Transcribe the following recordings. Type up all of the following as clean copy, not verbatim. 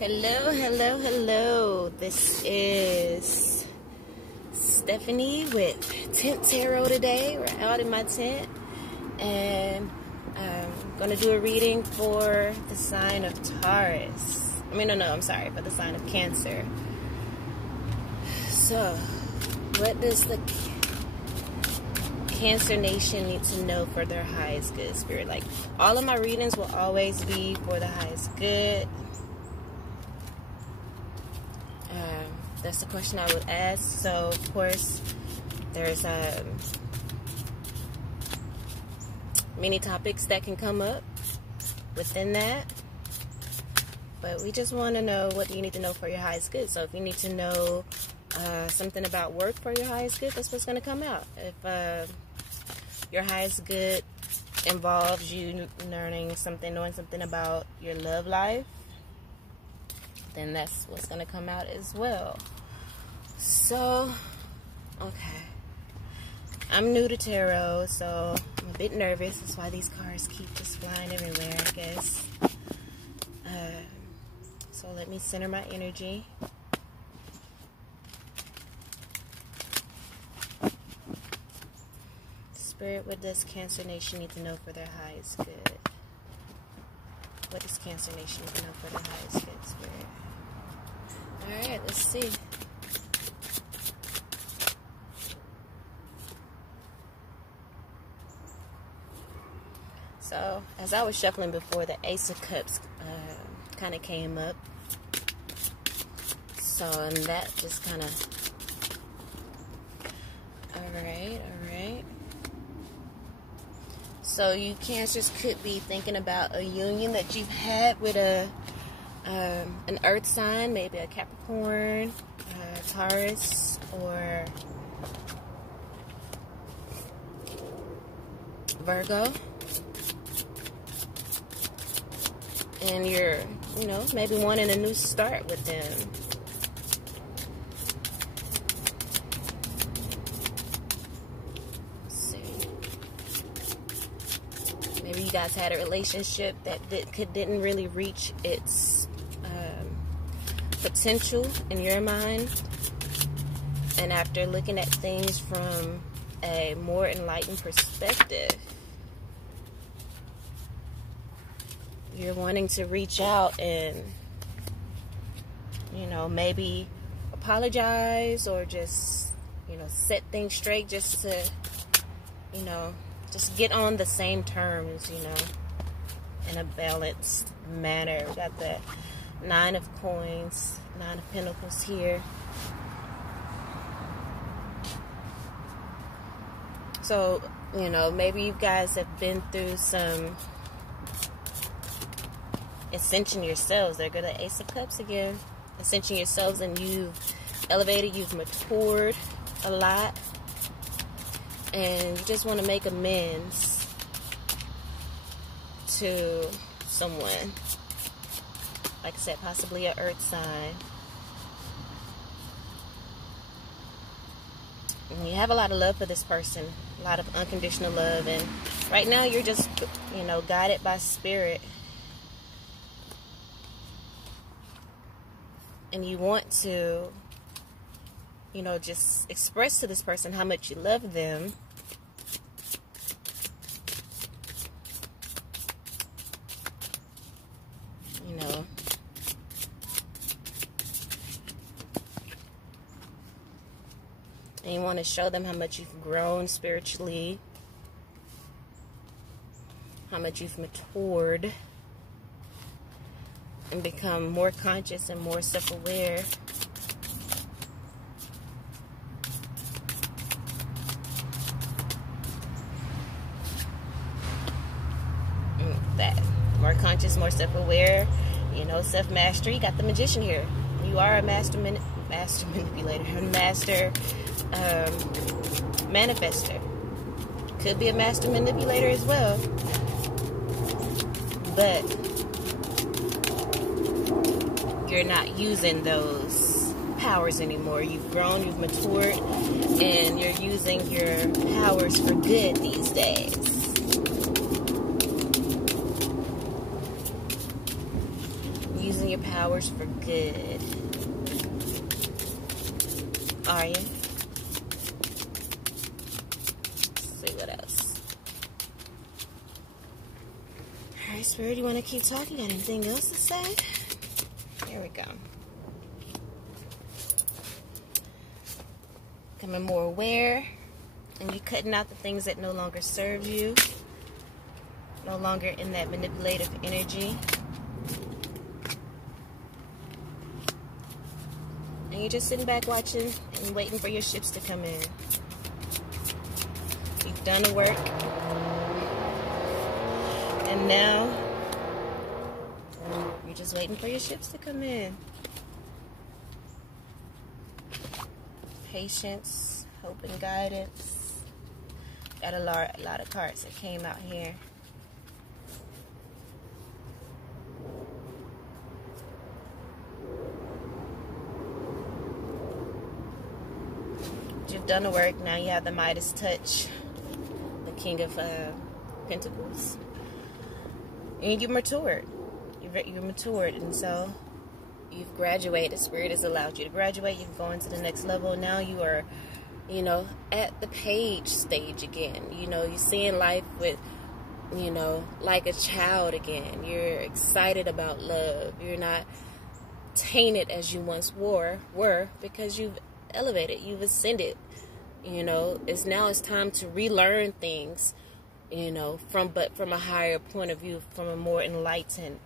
Hello, hello, hello. This is Stephanie with Tent Tarot today. We're out in my tent and I'm going to do a reading for the sign of Taurus. For the sign of Cancer. So, what does the Cancer Nation need to know for their highest good, Spirit? Like, all of my readings will always be for the highest good. That's the question I would ask. So, of course, there's many topics that can come up within that. But we just want to know what you need to know for your highest good. So, if you need to know something about work for your highest good, that's what's going to come out. If your highest good involves you knowing something about your love life, then that's what's going to come out as well. So, okay. I'm new to tarot, so I'm a bit nervous. That's why these cards keep just flying everywhere, I guess. So let me center my energy. Spirit, what does Cancer Nation need to know for their highest good? What does Cancer Nation need to know for their highest good, Spirit? Alright, let's see. So, as I was shuffling before, the Ace of Cups kind of came up. So, and that just kind of... Alright. So, you Cancers could be thinking about a union that you've had with an earth sign, maybe a Capricorn, Taurus, or Virgo. And you're, maybe wanting a new start with them. Let's see. Maybe you guys had a relationship that didn't really reach its potential in your mind. And after looking at things from a more enlightened perspective, you're wanting to reach out and, maybe apologize or just, set things straight just to, just get on the same terms, in a balanced manner. We got the Nine of Coins, Nine of Pentacles here. So, maybe you guys have been through some ascension yourselves. There go the Ace of Cups again. Ascension yourselves, and you've elevated, you've matured a lot, and you just want to make amends to someone. Like I said, possibly an earth sign. And you have a lot of love for this person, a lot of unconditional love, and right now you're just, guided by spirit. And you want to, just express to this person how much you love them. And you want to show them how much you've grown spiritually, how much you've matured, and become more conscious and more self-aware. That more conscious, more self-aware, self-mastery. You got the Magician here. You are a master manipulator, a master manifester. Could be a master manipulator as well, but you're not using those powers anymore. You've grown, you've matured, and you're using your powers for good these days. using your powers for good. Are you? Let's see what else. Alright, Spirit, you want to keep talking? Got anything else to say? Here we go. Becoming more aware, and you cutting out the things that no longer serve you. No longer in that manipulative energy. And you're just sitting back watching and waiting for your ships to come in. You've done the work. And now, you're just waiting for your ships to come in. Patience, hope, and guidance. Got a lot of cards that came out here. You've done the work. Now you have the Midas touch, the King of Pentacles, and you've matured. You're matured, and so you've graduated. Spirit has allowed you to graduate. You've gone to the next level. Now you are, you know, at the page stage again. You know, you're seeing life with, you know, like a child again. You're excited about love. You're not tainted as you once were, because you've elevated, you've ascended. You know, it's time to relearn things, you know, from a higher point of view, from a more enlightened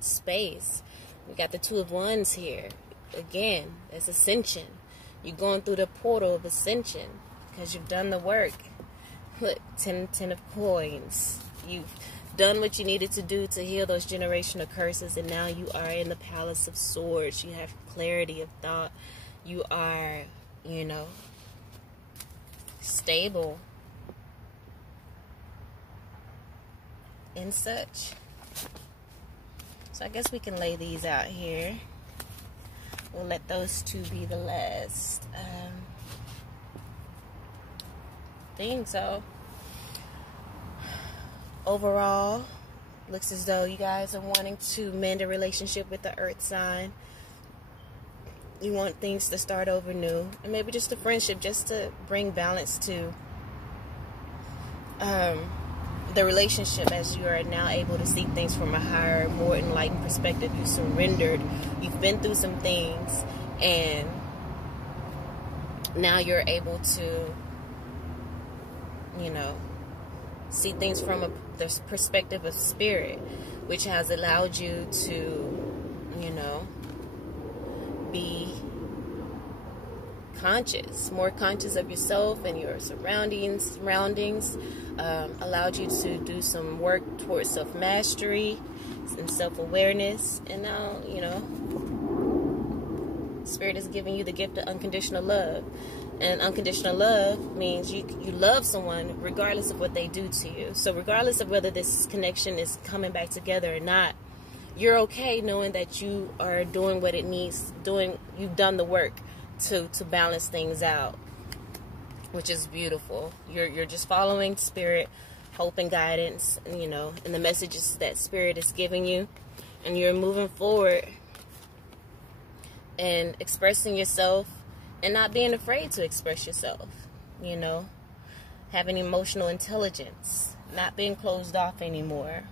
space. We got the Two of Wands here again. That's ascension. You're going through the portal of ascension because you've done the work. Look, 10 of coins. You've done what you needed to do to heal those generational curses, and now you are in the Palace of Swords. You have clarity of thought. You are, you know, stable and such. So I guess we can lay these out here. We'll let those two be the last thing. So overall, looks as though you guys are wanting to mend a relationship with the earth sign. You want things to start over new, and maybe just a friendship, just to bring balance to the relationship, as you are now able to see things from a higher, more enlightened perspective. You surrendered. You've been through some things, and now you're able to, you know, see things from the perspective of spirit, which has allowed you to, you know, be conscious, more conscious of yourself and your surroundings, allowed you to do some work towards self-mastery and self-awareness. And now, you know, Spirit is giving you the gift of unconditional love. And unconditional love means you love someone regardless of what they do to you. So regardless of whether this connection is coming back together or not, you're okay knowing that you are doing what it needs doing. You've done the work to balance things out, which is beautiful. You're just following Spirit, hope, and guidance, you know, and the messages that Spirit is giving you, and you're moving forward and expressing yourself and not being afraid to express yourself, you know, having emotional intelligence, not being closed off anymore.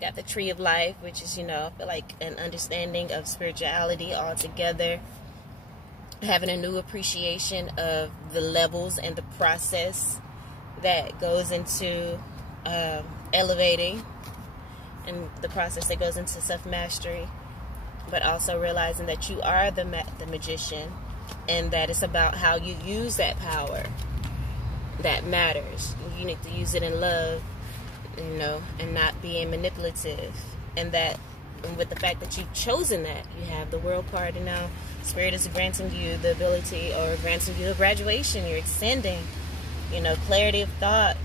Got the Tree of Life, which is, you know, I feel like an understanding of spirituality altogether. Having a new appreciation of the levels and the process that goes into elevating, and the process that goes into self-mastery, but also realizing that you are the magician, and that it's about how you use that power that matters. You need to use it in love, you know, and not being manipulative. And that, and with the fact that you've chosen that, you have the World card, and now Spirit is granting you the ability, or granting you a graduation. You're extending, you know, clarity of thought.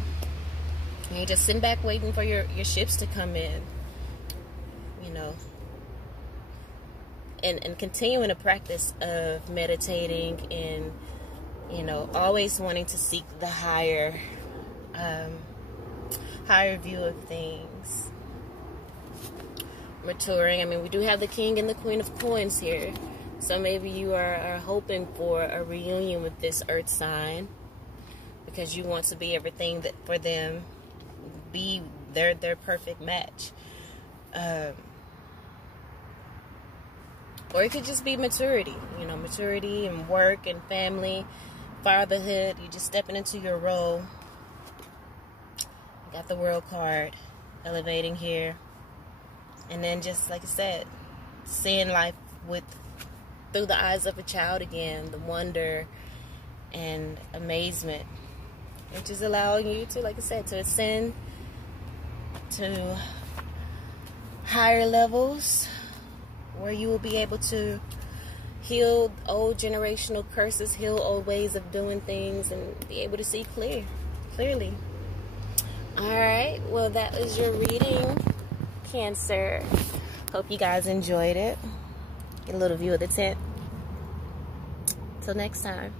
And you're just sitting back waiting for your ships to come in, you know, and continuing a practice of meditating and, you know, always wanting to seek the higher higher view of things. Maturing. I mean, we do have the King and the Queen of Coins here. So maybe you are hoping for a reunion with this earth sign because you want to be everything that for them, be their perfect match. Or it could just be maturity, you know, maturity and work and family, fatherhood. You're just stepping into your role. You got the World card, elevating here. And then just, like I said, seeing life through the eyes of a child again, the wonder and amazement. And just allowing you to, like I said, to ascend to higher levels where you will be able to heal old generational curses, heal old ways of doing things, and be able to see clearly. Alright, well, that was your reading, Cancer. Hope you guys enjoyed it. Get a little view of the tent. Till next time.